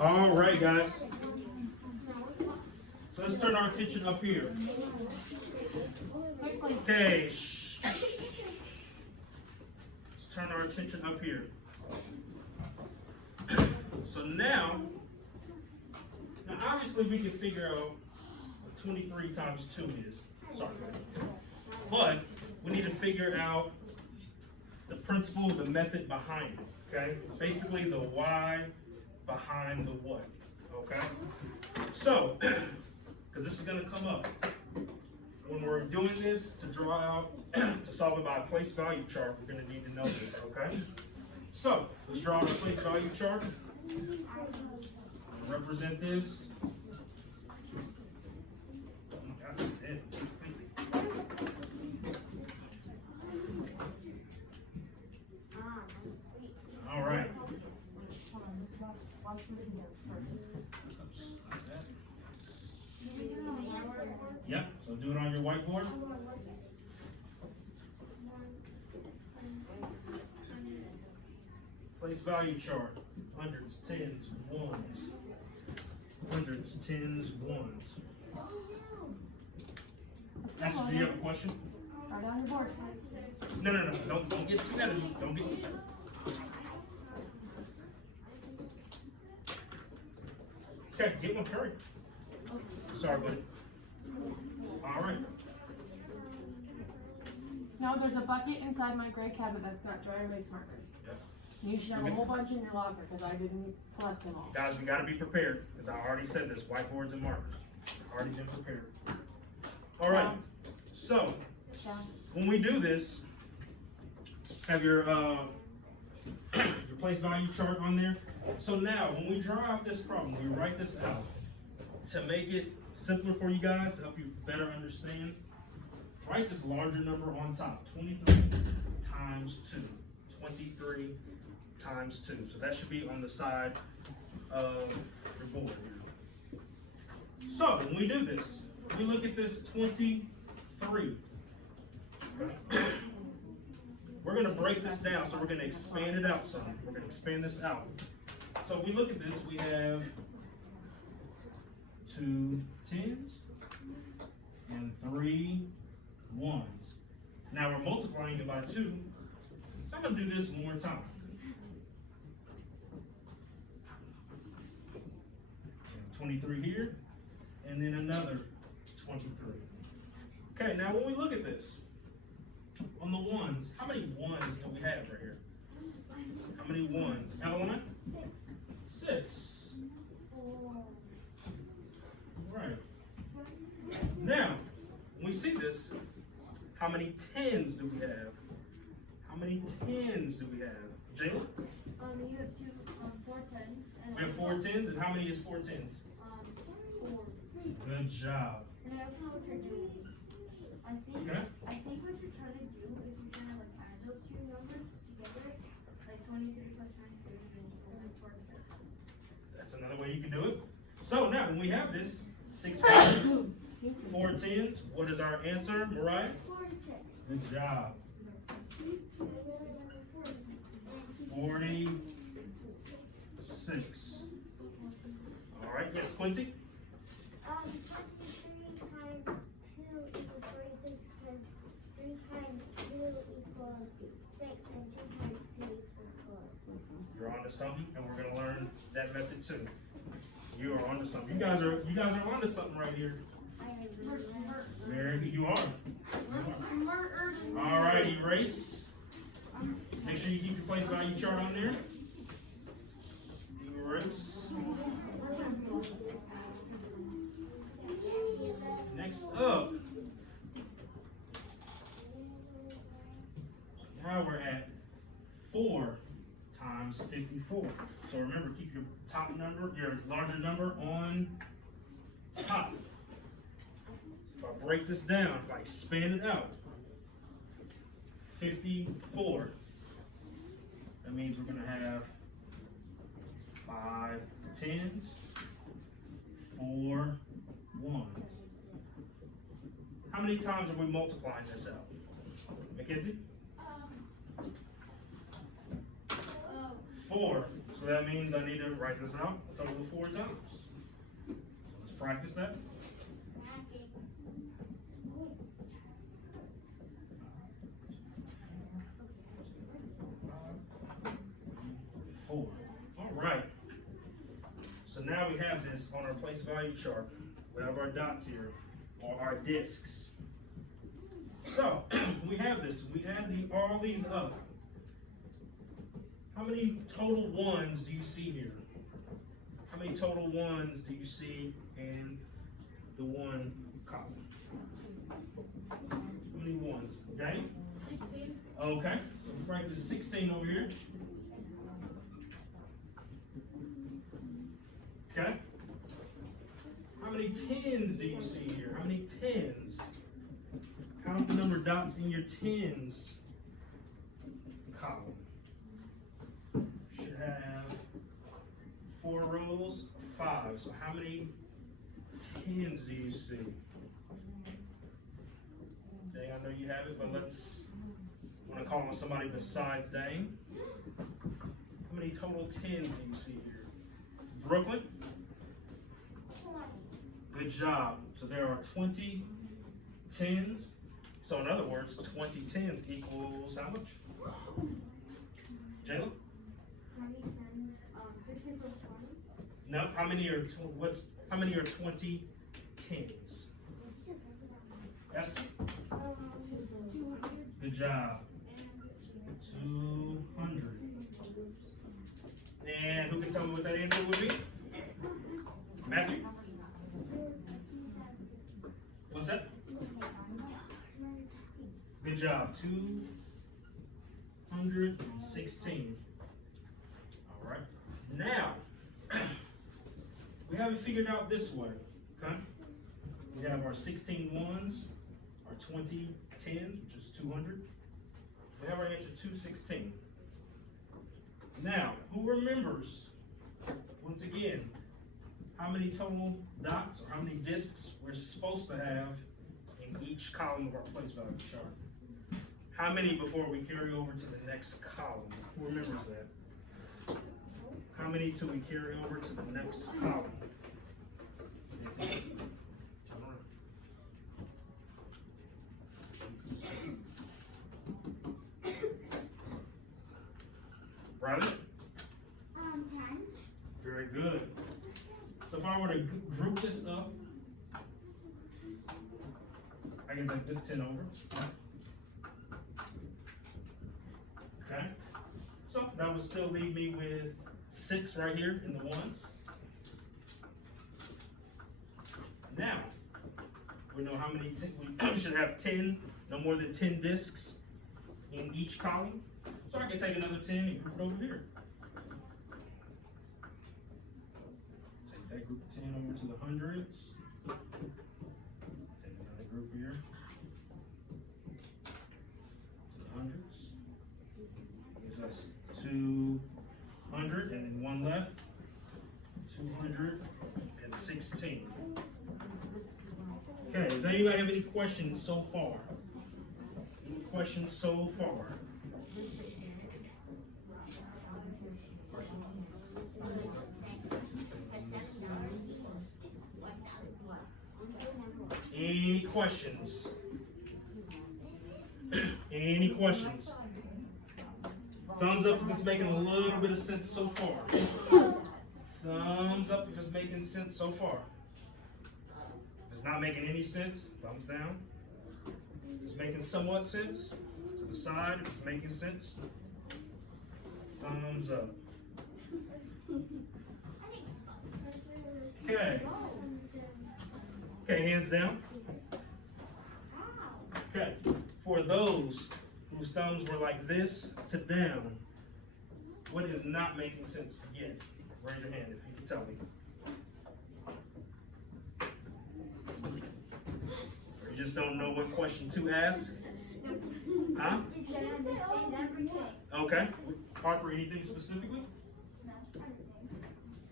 All right, guys. So let's turn our attention up here. Okay. Let's turn our attention up here. So now obviously we can figure out what 23 times 2 is. Sorry, but we need to figure out the principle, the method behind it. Okay, basically the why behind the what. Okay, so because this is going to come up when we're doing this to draw out to solve it by a place value chart. We're going to need to know this. Okay, so let's draw our place value chart. Represent this. All right. Yep, so do it on your whiteboard. Place value chart. Hundreds, tens, ones. Hundreds, tens, ones. Ashley, do you have a question? Start on your board. No. Don't get too ahead of me. Don't get. Okay, get one, hurry. Sorry, buddy. All right. No, there's a bucket inside my gray cabinet that's got dry erase markers. Yep. You should have a whole bunch in your locker because I didn't collect them all. Guys, we got to be prepared because I already said this: whiteboards and markers. Already been prepared. All right. So when we do this, have your place value chart on there. So now, when we draw out this problem, we write this out to make it simpler for you guys to help you better understand. Write this larger number on top: 23 times 2. 23 times 2. So that should be on the side of your board. So when we do this, we look at this 23. We're going to break this down, so we're going to expand it out some. We're going to expand this out. So if we look at this, we have 2 tens and 3 ones. Now we're multiplying it by 2, so I'm going to do this one more time. 23 here, and then another 23. Okay, now when we look at this, on the ones, how many ones do we have right here? How many ones? Element? 6. Right. Now, when we see this, how many tens do we have? How many tens do we have? Jayla? You have 4 tens. We have 4 tens, and how many is 4 tens? 4. Good job. And I also know what you're doing. I think what you're trying to do is you're trying to like add those two numbers together, like 23 plus 23 is 46. That's another way you can do it. So now, when we have this, 6 fives, 4 tens, what is our answer, Mariah? 46. Good job. 46. All right, yes, Quincy? 23 times 2 equals 46, and 3 times 2 equals 6, and 2 times 2 equals 4. You're on to something, and we're going to learn that method too. You are on to something. You guys are on to something right here. Very good. You are. Smarter than All right, erase. Make sure you keep your place value chart on there. Erase. Next up. Now we're at 4 times 54. So remember, keep your top number, your larger number on top. If I break this down, if I expand it out, 54. That means we're going to have 5 tens, 4 ones. How many times are we multiplying this out? Mackenzie? 4. So that means I need to write this out a total of 4 times. So let's practice that. Four. All right. So now we have this on our place value chart. We have our dots here, or our discs. So we have this. We add all these up. How many total ones do you see here? How many total ones do you see in the one column? How many ones? Dang? 16. Okay. So we write this 16 over here. Okay. How many tens do you see here? How many tens? Count the number of dots in your tens column. Should have 4 rows, 5. So how many tens do you see? Dang, I know you have it, but I want to call on somebody besides Dane. How many total tens do you see here? Brooklyn? Good job. So there are 20 tens. So in other words, 20 tens equals how much? Jayla? 20 tens, 16 plus 20. No, how many are 20 tens? Esther? 200. Good job. 200. And who can tell me what that answer would be? Matthew? What's that? Good job. 216. All right. Now, we have it figured out this way. Okay? We have our 16 ones, our 20 tens, which is 200. We have our answer 216. Now, who remembers, once again, how many total dots or how many discs we're supposed to have in each column of our place value chart? How many before we carry over to the next column? Who remembers that? How many till we carry over to the next column? Riley? 10. Very good. So if I were to group this up, I can take this 10 over. Okay. So that would still leave me with 6 right here in the ones. Now, we know how many, we should have 10, no more than 10 discs in each column. So I can take another 10 and group it over here. Take that group of 10 over to the hundreds. Take another group here. To the hundreds. Gives us 200 and then 1 left. 216. Okay, does anybody have any questions so far? Any questions so far? Any questions? Any questions? Thumbs up if it's making a little bit of sense so far. Thumbs up if it's making sense so far. If it's not making any sense, thumbs down. If it's making somewhat sense, to the side. If it's making sense, thumbs up. Okay. Okay, hands down. Okay, for those whose thumbs were like this to down, what is not making sense yet? Raise your hand if you can tell me. Or you just don't know what question to ask? Huh? Did you understand everything? Okay. Harper, anything specifically?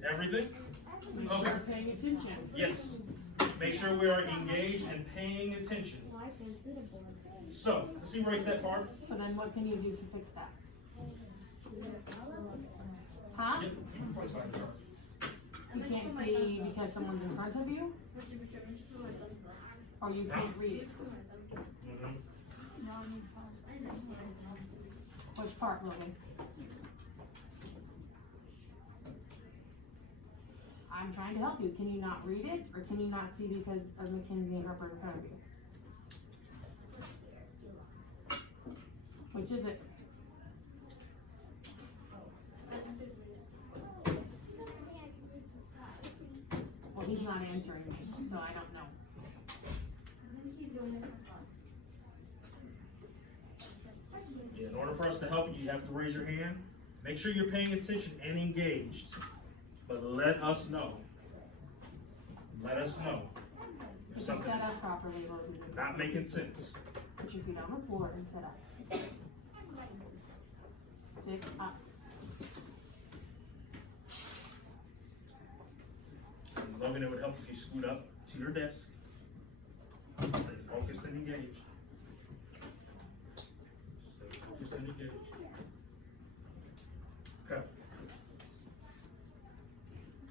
Everything? Make sure Okay. we're paying attention. Yes. Make sure we are engaged and paying attention. So, let's see where I step far. So then what can you do to fix that? Huh? Yep, you can place behind the chart. You can't see because someone's in front of you, or you can't read it. Mhm. Which part, Lily? I'm trying to help you. Can you not read it, or can you not see because of Mackenzie and Harper in front of you? Which is it? Well, he's not answering me, so I don't know. Yeah, in order for us to help you, you have to raise your hand. Make sure you're paying attention and engaged. But let us know. Let us know if If you something set is up properly, Lily. not making sense. Put your feet on the floor and sit up. Sit up. And Logan, it would help if you scoot up to your desk. Stay focused and engaged. Stay focused and engaged. Okay.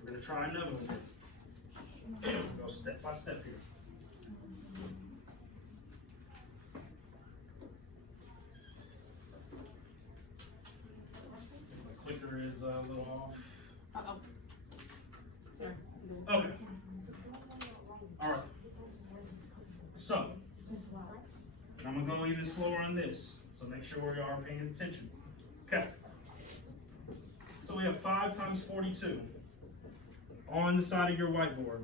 We're gonna try another one. Go step by step here. My clicker is a little off. Uh-oh. There. Okay. All right. So, and I'm gonna go even slower on this, so make sure we are paying attention. Okay. So we have 5 times 42 on the side of your whiteboard.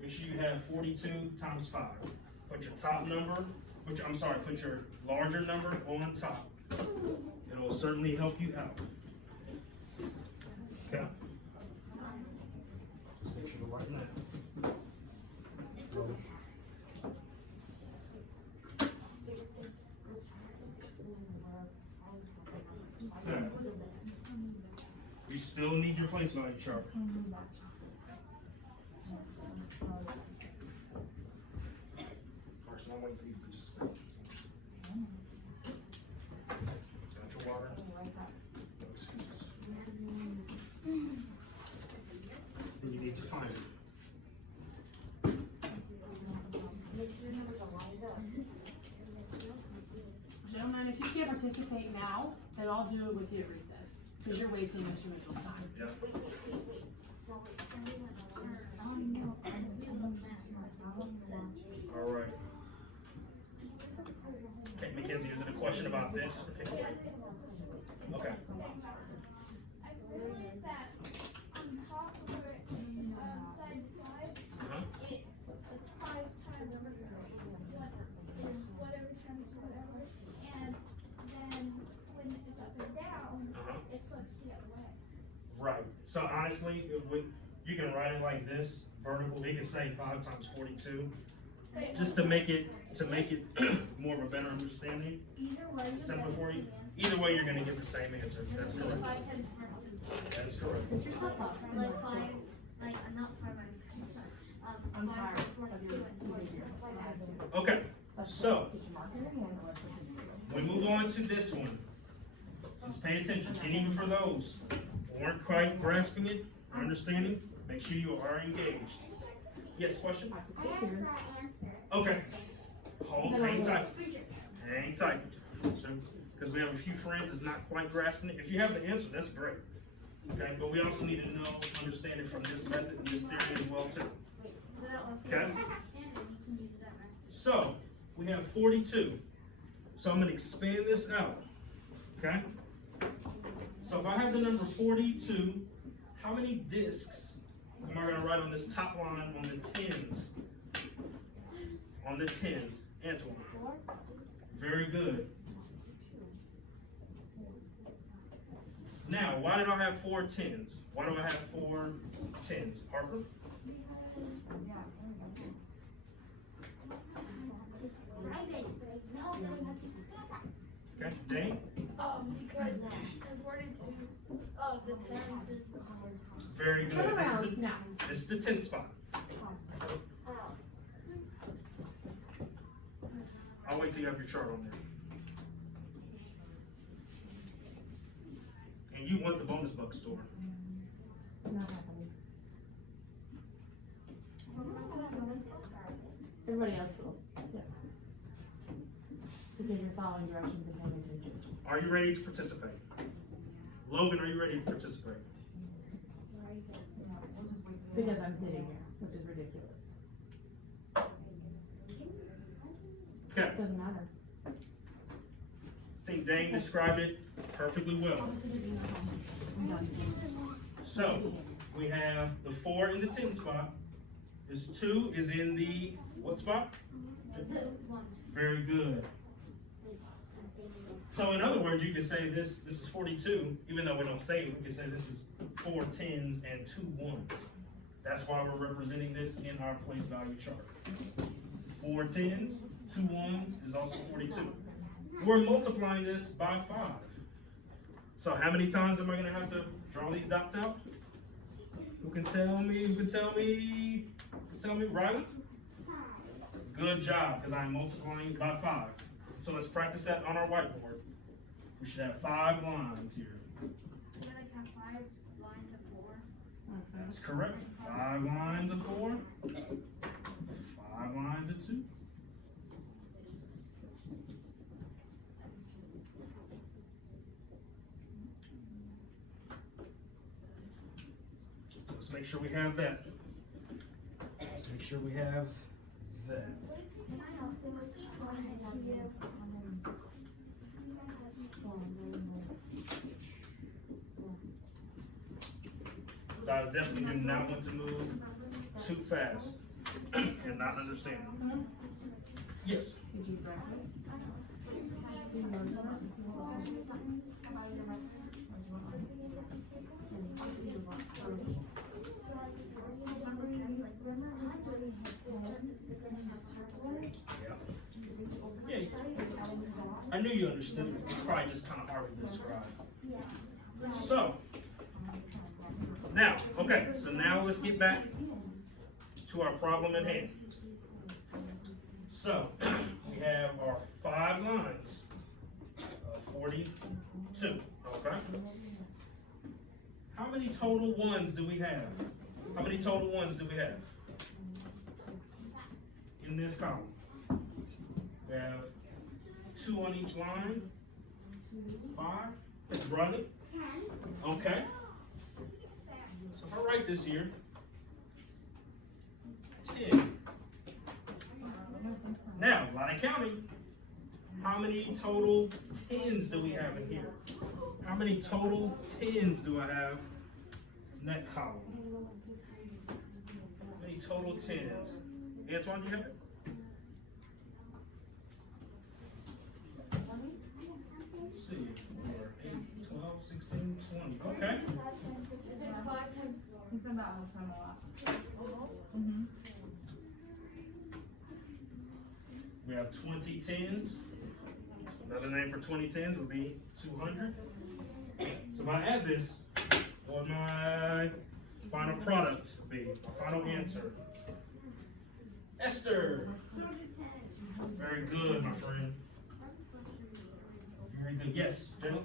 Make sure you have 42 times 5. Put your top number, put your larger number on top. It will certainly help you out. Okay. Just make sure you're writing that. Okay. You still need your place value chart. First, I'm waiting for you to just wait. Got your water? No excuses. Then you need to find it. Gentlemen, if you can't participate now, then I'll do it with you at recess, because you're wasting Mr. Mitchell's time. Yep. All right. Okay, Mackenzie, is it a question about this? Okay. Okay. I realized that on top where side to side, Uh-huh. it's 5 times what is whatever times whatever, and then when it's up and down, Uh-huh. it flips the other way. Right. So honestly, you can write it like this, vertical. You can say 5 times 42, just to make it more of a better understanding. Either way, you're Simpler gonna for you. get the answer. Either way, you're going to get the same answer. That's You're gonna correct. get 5 times 42. That's correct. Put yourself up. Like 5, like not 5, I'm 5 tired times of your 42 and 42. Okay. So Put your marker in your hand and let's participate. we move on to this one. Just pay attention. And even for those who weren't quite grasping it, or understanding, make sure you are engaged. Yes, question? I have to sit here. Okay. Hold, hang tight. Hang tight. Because we have a few friends that's not quite grasping it. If you have the answer, that's great. Okay, but we also need to know, understand it from this method and this theory as well too. Okay? So, we have 42. So I'm going to expand this out. Okay? So if I have the number 42, how many discs am I going to write on this top line on the tens? On the tens. Antoine. Very good. Now, why did I have 4 tens? Why do I have 4 tens? Harper? Okay, Dane? Because according to the parents is Very good. Turn around now. This is the 10th spot. I'll wait till you have your chart on there. And you want the bonus buck store. It's not happening. Everybody else will, yes. Because you're following directions and paying attention. Are you ready to participate? Logan, are you ready to participate? Because I'm sitting here, which is ridiculous. Okay, Doesn't matter. I think Dane described it perfectly well. I'm done. So, we have the 4 in the 10 spot. This 2 is in the, what spot? Very good. So in other words, you could say this is 42, even though we don't say it, we could say this is 4 10s and 2 1s. That's why we're representing this in our place value chart. 4 10s, 2 1s is also 42. We're multiplying this by 5. So how many times am I gonna have to draw these dots out? Who can tell me? Who can tell me? Tell me, Riley? Good job, because I'm multiplying by 5. So let's practice that on our whiteboard. We should have 5 lines here. So like have 5 lines of 4. That's correct. 5 lines of 4. 5 lines of 2. Let's make sure we have that. Let's make sure we have that. So I definitely do not want to move too fast and not understand. Yes. Did you practice? Yeah. I knew you understood it. It's probably just kind of hard to describe. So, now, okay, so now let's get back to our problem at hand. So, we have our 5 lines of 42, okay? How many total ones do we have? How many total ones do we have in this column? We have 2 on each line. 5. Let's run it. Okay. So if I write this here, 10. Now, line of counting. How many total 10s do we have in here? How many total 10s do I have in that column? How many total 10s? Antoine, do you have it? Let's see, 4, 8, 12, 16, 20. Okay. He said that whole time a lot. We have 20 10s. Another name for 20 10s would be 200. So if I add this, what would my final product be? My final answer. Esther. Very good, my friend. Very good. Yes, Jayla?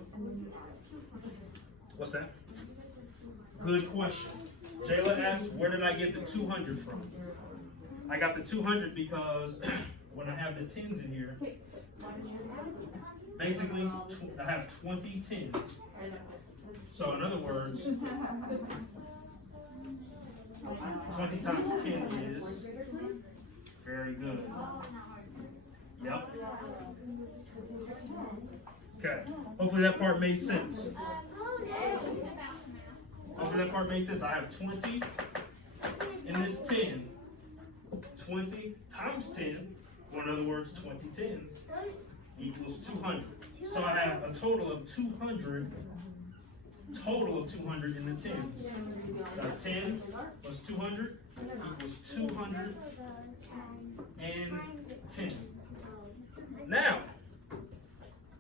What's that? Good question. Jayla asked, where did I get the 200 from? I got the 200 because when I have the 10s in here, basically I have 20 10s. So in other words, 20 times 10 is, very good. Yep. Okay, hopefully that part made sense. Hopefully that part made sense. I have 20 in this 10. 20 times 10, or in other words, 20 10s, equals 200. So I have a total of 200, in the 10s. So 10 plus 200 equals 210. Now,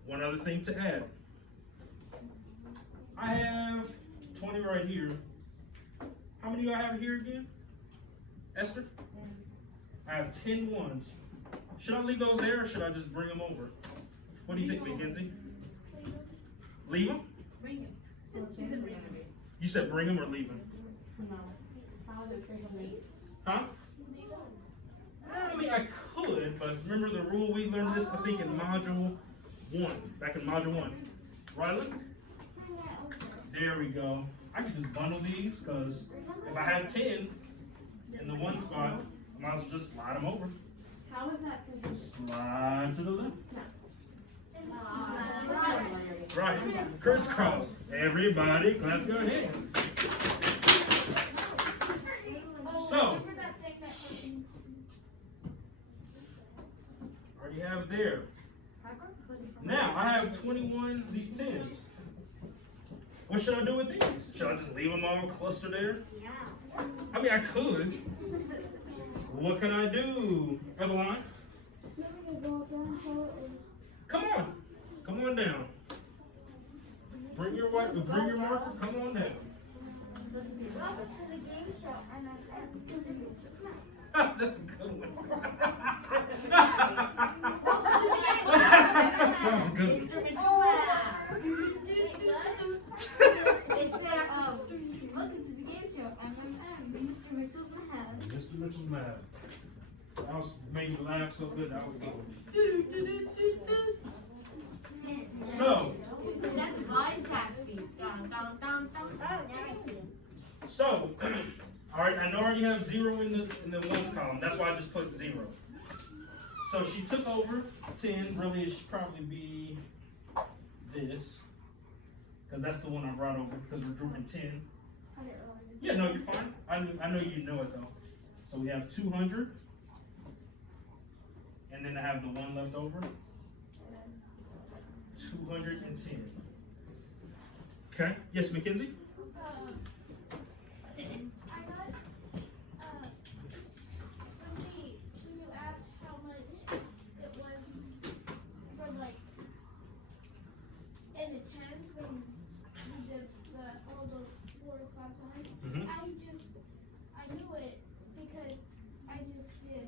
one other thing to add. I have 20 right here. How many do I have here again? Esther? I have 10 ones. Should I leave those there or should I just bring them over? What do you think, Mackenzie? Leave them? You said bring them or leave them? No. How is it figured? Huh? I mean, I could, but remember the rule we learned this, I think, in module 1. Back in module 1. Riley? There we go. I can just bundle these, because if I have 10 in the one spot, I might as well just slide them over. How is that figured? Slide to the left. Right. Right. Crisscross. Everybody clap your hands. So, already have it there. Now, I have 21 of these 10s. What should I do with these? Should I just leave them all clustered there? I mean, I could. What can I do, Eveline? Come on. Come on down. Bring your marker. Come on down. That's a good one. That was a good one. Mr. Mitchell's mad. That was made me laugh so good. That was a good one. So, all right. I know I already have 0 in the ones column. That's why I just put 0. So she took over 10. Really, it should probably be this, because that's the one I brought over. Because we're grouping 10. Yeah, no, you're fine. I know you know it though. So we have 200, and then I have the 1 left over. 210. Okay. Yes, Mackenzie. I got, when you asked how much it was from like, in the tens when we did all those 4 to 5 times, Mhm. I knew it because I just did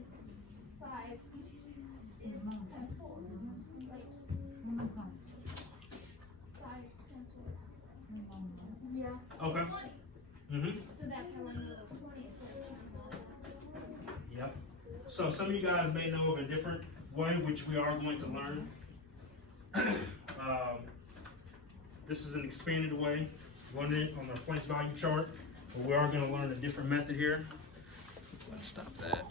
5 times 4. Like, 5 times 4. Yeah. Okay. 20. Mhm. So that's how I knew it was 20 instead of 20. Yep. So some of you guys may know of a different way, which we are going to learn. This is an expanded way, learn it on the place value chart, but we are going to learn a different method here. Let's stop that.